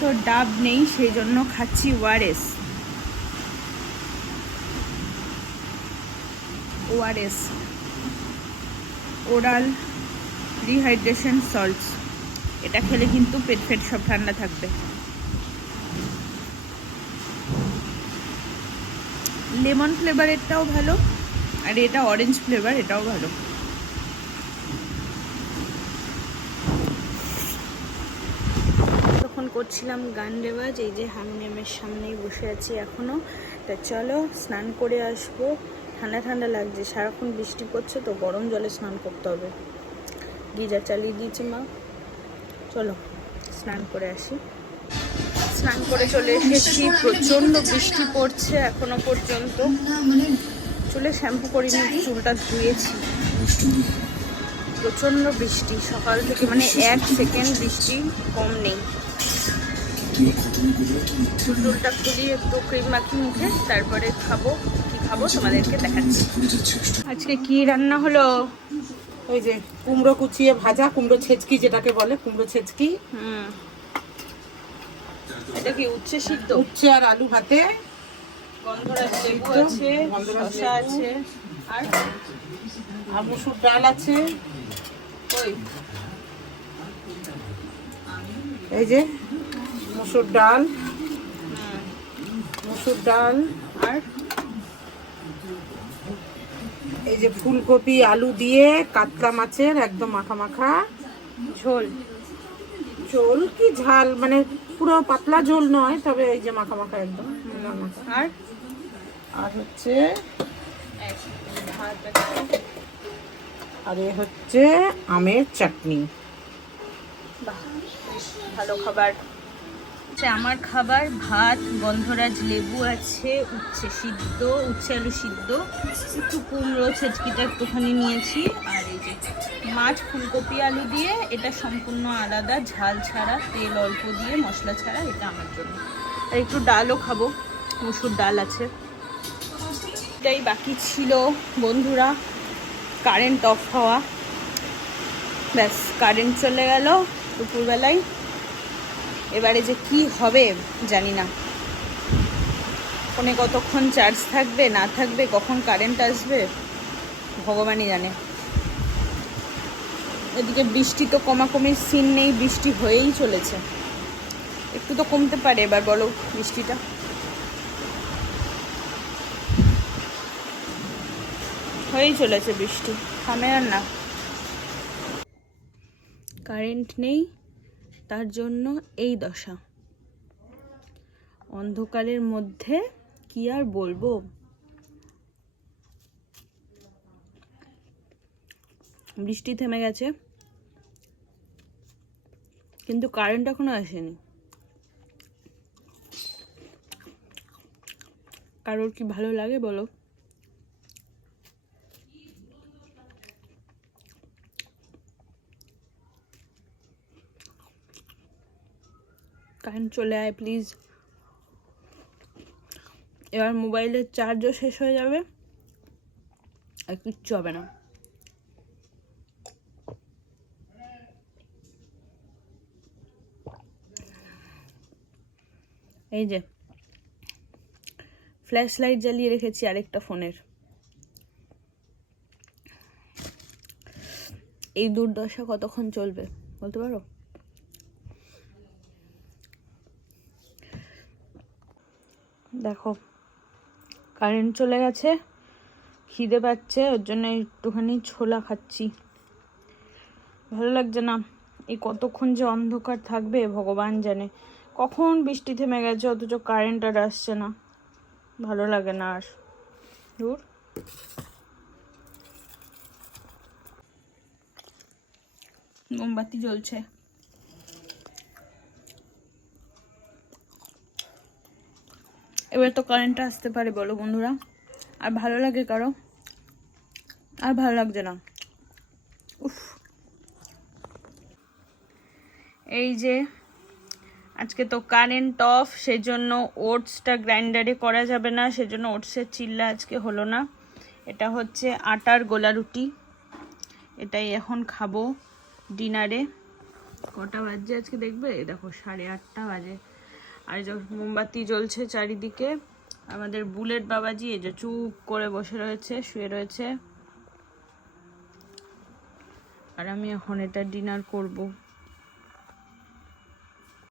তো ডাব নেই, সেই জন্য খাচ্ছি ওআরএস। Oral rehydration salts. এটা খেলে কিন্তু পেট ফেট সব ঠান্ডা থাকবে। লেমন ফ্লেভারেরটাও ভালো, আর এটা অরেঞ্জ ফ্লেভার, এটাও ভালো। তখন করছিলাম গান রেওয়াজ, এই যে হারমোনিয়ামের সামনেই বসে আছি এখনো। তা চলো স্নান করে আসবো, ঠান্ডা ঠান্ডা লাগছে, সারাক্ষণ বৃষ্টি পড়ছে তো গরম জলে স্নান করতে হবে। গিজার চালিয়ে দিয়েছি মা, চলো স্নান করে আসি। স্নান করে চলে এসেছি, প্রচন্ড বৃষ্টি পড়ছে এখনো পর্যন্ত। চুলে শ্যাম্পু করিনি, চুলটা ধুয়েছি। প্রচন্ড বৃষ্টি সকাল থেকে, মানে 1 সেকেন্ড বৃষ্টি কম নেই। চুলটা খুলি, একটু ক্রিম মাখি মুখে, তারপরে খাবো। কি খাবো তোমাদেরকে দেখাচ্ছি। আজকে কি রান্না হলো? ওই যে কুমড়ো কুচিয়ে ভাজা, কুমড়ো ছেচকি যেটাকে বলে, কুমড়ো ছেচকি। এটা কি উচ্ছে সিদ্ধ? উচ্ছে আর আলু ভাতে, গন্ধরাজ লেবু আছে, শসা আছে, আর মসুর ডাল আছে। ওই এই যে মসুর ডাল, আর এই যে ফুলকপি আলু দিয়ে কাতলা মাছের একদম মাখা মাখা ঝোল। ঝোল কি ঝাল, মানে পুরো পাতলা ঝোল নয়, তবে এই যে মাখা মাখা একদম। আর হচ্ছে এ হচ্ছে আমের চাটনি। ভালো খাবার। আমার খাবার ভাত, গন্ধরাজ লেবু আছে, উচ্ছে সিদ্ধ, উচ্ছে আলু সিদ্ধ, একটু কুমড়ো ছেচকিটা একটুখানি নিয়েছি, আর এই যে মাছ ফুলকপি আলু দিয়ে, এটা সম্পূর্ণ আলাদা, ঝাল ছাড়া, তেল অল্প দিয়ে, মশলা ছাড়া, এটা আমার জন্য। আর একটু ডালও খাবো, মসুর ডাল আছে। এটাই বাকি ছিল বন্ধুরা, কারেন্ট অফ হওয়া। ব্যাস, কারেন্ট চলে গেল দুপুরবেলায়। এবারে যে কি হবে জানি না, ফোনে কতক্ষণ চার্জ থাকবে না থাকবে, কখন কারেন্ট আসবে ভগবানই জানে। এদিকে বৃষ্টি তো কমাকমির সিন নেই, বৃষ্টি হয়েই চলেছে। একটু তো কমতে পারে এবার, বলো বৃষ্টিটা। হয়েই চলেছে বৃষ্টি, থামে আর না। কারেন্ট নেই, তার জন্য এই দশা। অন্ধকারের মধ্যে কি আর বলবো। বৃষ্টি থেমে গেছে, কিন্তু কারেন্ট এখনো আসেনি। কারোর কি ভালো লাগে বলো? কারেন্ট চলে আয় প্লিজ। এবার মোবাইলের চার্জও শেষ হয়ে যাবে, আর কিচ্ছু হবে না। এই যে ফ্ল্যাশ লাইট জ্বালিয়ে রেখেছি আরেকটা ফোনের। এই দুর্দশা কতক্ষণ চলবে বলতে পারো? দেখো কারেন্ট চলে গেছে, খিদে পাচ্ছে, ওর জন্য একটুখানি ছোলা খাচ্ছি। ভালো লাগছে না, এই কতক্ষণ যে অন্ধকার থাকবে ভগবান জানে। কখন বৃষ্টি থেমে গেছে অথচ কারেন্ট আর আসছে না, ভালো লাগে না আর। দূর। মোমবাতি জ্বলছে। এবার তো কারেন্টটা আসতে পারে বলো বন্ধুরা? আর ভালো লাগে কারো? আর ভালো লাগছে না। উফ। এই যে আজকে তো কারেন্ট অফ, সেজন্য ওটসটা গ্রাইন্ডারে করা যাবে না, সেজন্য ওটসের চিল্লা আজকে হলো না। এটা হচ্ছে আটার গোলা রুটি, এটাই এখন খাবো ডিনারে। কটা বাজে আজকে দেখবে? এই দেখো 8:30 বাজে। আর যখন মোমবাতি জ্বলছে চারিদিকে, আমাদের বুলেট বাবাজি এই যে চুপ করে বসে রয়েছে, শুয়ে রয়েছে। আর আমি এখন এটা ডিনার করব।